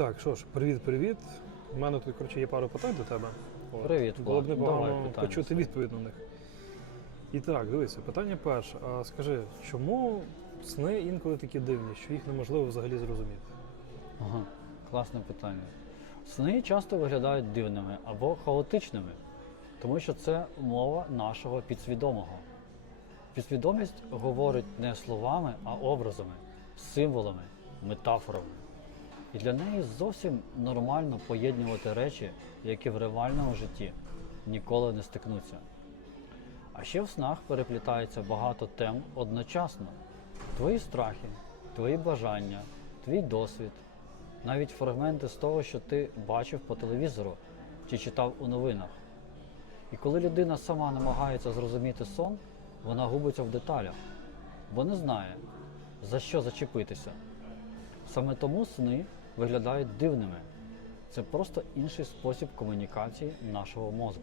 Так, що ж, привіт-привіт. У мене тут коротше, є пару питань до тебе. От. Привіт, Було б Влад. непогано питання почути свої. відповідь на них. І так, дивися, питання перше. А скажи, чому сни інколи такі дивні, що їх неможливо взагалі зрозуміти? Ага, класне питання. Сни часто виглядають дивними або хаотичними, тому що це мова нашого підсвідомого. Підсвідомість говорить не словами, а образами, символами, метафорами. І для неї зовсім нормально поєднувати речі, які в реальному житті ніколи не стикнуться. А ще в снах переплітається багато тем одночасно: твої страхи, твої бажання, твій досвід, навіть фрагменти з того, що ти бачив по телевізору чи читав у новинах. І коли людина сама намагається зрозуміти сон, вона губиться в деталях, бо не знає, за що зачепитися. Саме тому сни виглядають дивними. Це просто інший спосіб комунікації нашого мозку.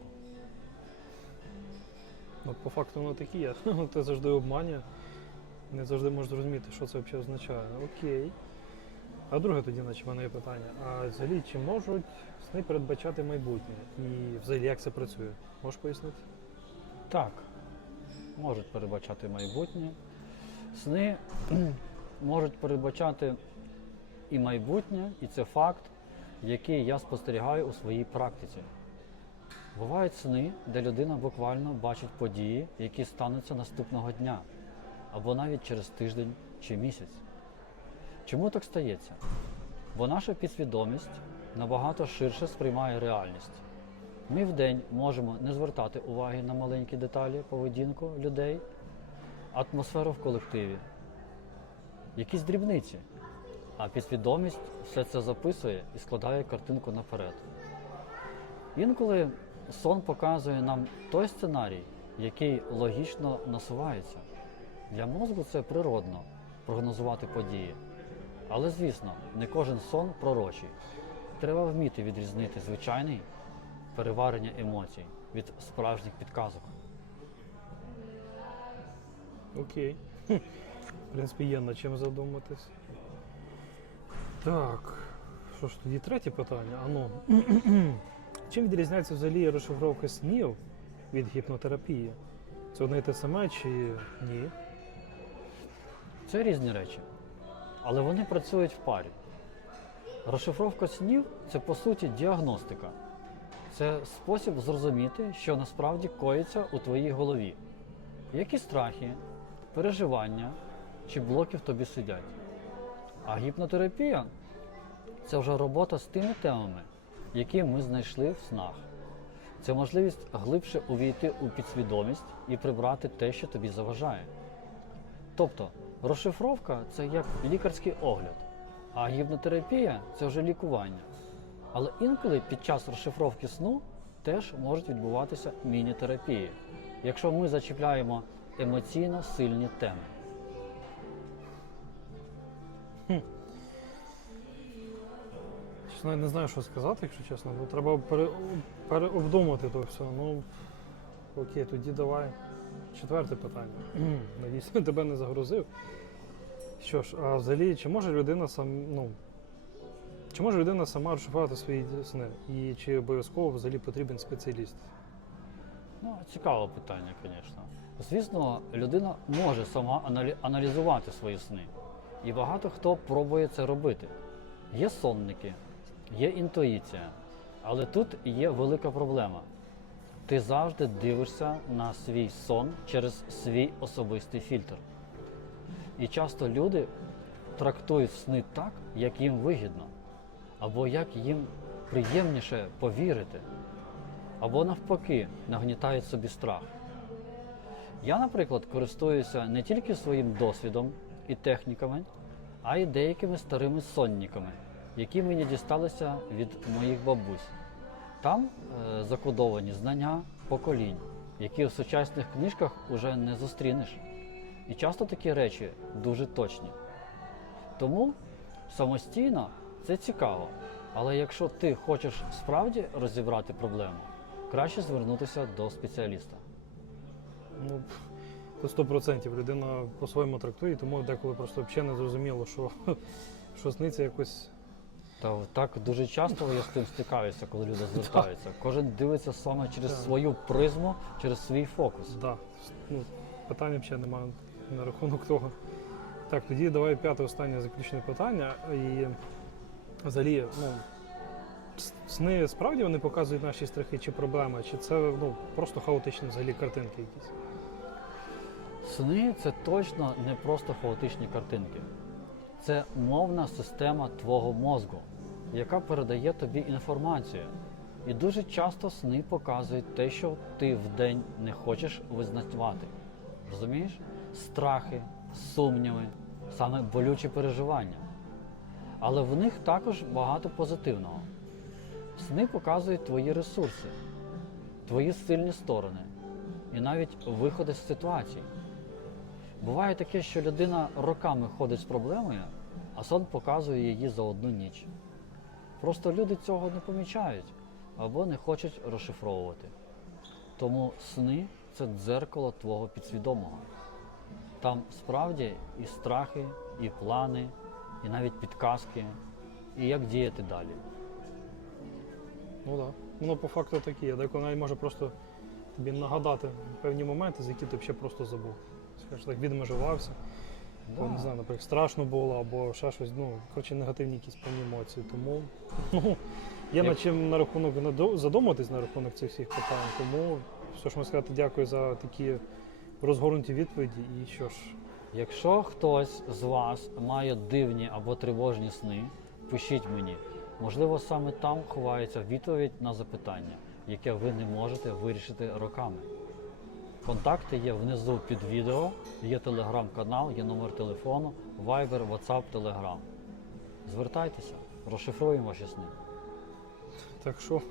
Ну, по факту воно такі є. Ти завжди обманює. Не завжди можеш зрозуміти, що це взагалі означає. Окей. А друге тоді, наче, в мене є питання. А взагалі, чи можуть сни передбачати майбутнє? І взагалі як це працює? Можеш пояснити? Так, можуть передбачати майбутнє. Сни можуть передбачати і майбутнє, і це факт, який я спостерігаю у своїй практиці. Бувають сни, де людина буквально бачить події, які стануться наступного дня, або навіть через тиждень чи місяць. Чому так стається? Бо наша підсвідомість набагато ширше сприймає реальність. Ми вдень можемо не звертати уваги на маленькі деталі поведінку людей, атмосферу в колективі, якісь дрібниці. А підсвідомість все це записує і складає картинку наперед. Інколи сон показує нам той сценарій, який логічно насувається. Для мозку це природно прогнозувати події. Але звісно, не кожен сон пророчий. Треба вміти відрізнити звичайний переварення емоцій від справжніх підказок. Окей. В принципі, є над чим задуматись. Так. Що ж тоді третє питання? А ну. Чим відрізняється взагалі розшифровка снів від гіпнотерапії? Це одне і те саме чи ні? Це різні речі, але вони працюють в парі. Розшифровка снів це по суті діагностика. Це спосіб зрозуміти, що насправді коїться у твоїй голові, які страхи, переживання чи блоки в тобі сидять. А гіпнотерапія це вже робота з тими темами, які ми знайшли в снах. Це можливість глибше увійти у підсвідомість і прибрати те, що тобі заважає. Тобто розшифровка це як лікарський огляд, а гіпнотерапія це вже лікування. Але інколи під час розшифровки сну теж можуть відбуватися міні-терапії, якщо ми зачіпляємо емоційно сильні теми. Чесно, я не знаю, що сказати, якщо чесно. Бо треба пере... переобдумати то все. Ну, окей, тоді давай. Четверте питання. Надіюсь, тебе не загрузив. Що ж, а взагалі, чи може людина сам, ну, чи може людина сама розшифрувати свої сни? І чи обов'язково взагалі потрібен спеціаліст? Ну, цікаве питання, звісно. Звісно, людина може сама аналізувати свої сни. І багато хто пробує це робити. Є сонники, є інтуїція. Але тут є велика проблема. Ти завжди дивишся на свій сон через свій особистий фільтр. І часто люди трактують сни так, як їм вигідно, або як їм приємніше повірити, або навпаки нагнітають собі страх. Я, наприклад, користуюся не тільки своїм досвідом і техніками, а й деякими старими сонниками, які мені дісталися від моїх бабусь. Там е, закодовані знання поколінь, які в сучасних книжках уже не зустрінеш. І часто такі речі дуже точні. Тому самостійно це цікаво. Але якщо ти хочеш справді розібрати проблему, краще звернутися до спеціаліста. То 100% людина по-своєму трактує, тому деколи просто взагалі не зрозуміло, що, що сниться якось Та так дуже часто я з тим стикаюся, коли люди звертаються. Кожен дивиться саме через Так. свою призму, через свій фокус. Да. Ну, питання взагалі немає на рахунок того. Так, тоді давай п'яте останнє заключне питання. І взагалі, ну, с- сни справді вони показують наші страхи чи проблеми, чи це ну, просто хаотичні взагалі картинки якісь. Сни це точно не просто хаотичні картинки. Це мовна система твого мозку, яка передає тобі інформацію. І дуже часто сни показують те, що ти вдень не хочеш визнавати. Розумієш? Страхи, сумніви, саме болючі переживання. Але в них також багато позитивного. Сни показують твої ресурси, твої сильні сторони і навіть виходи з ситуацій. Буває таке, що людина роками ходить з проблемою, а сон показує її за одну ніч. Просто люди цього не помічають або не хочуть розшифровувати. Тому сни це дзеркало твого підсвідомого. Там справді і страхи, і плани, і навіть підказки, і як діяти далі. Ну так. Да. Воно по факту таке. Деколи навіть може просто тобі нагадати певні моменти, за які ти взагалі просто забув. Скажеш так, відмежувався. Бо, не знаю, наприклад, страшно було або ще щось, ну, коротше, негативні якісь певні емоції. Тому ну, є Як- над чим на рахунок задуматись на рахунок цих всіх питань. Тому все ж можна сказати, дякую за такі розгорнуті відповіді. І що ж, Якщо хтось з вас має дивні або тривожні сни, пишіть мені. Можливо, саме там ховається відповідь на запитання, яке ви не можете вирішити роками. Контакти є внизу під відео, є телеграм-канал, є номер телефону, Viber, WhatsApp, Telegram. Звертайтеся, розшифруємо ваші сни. так що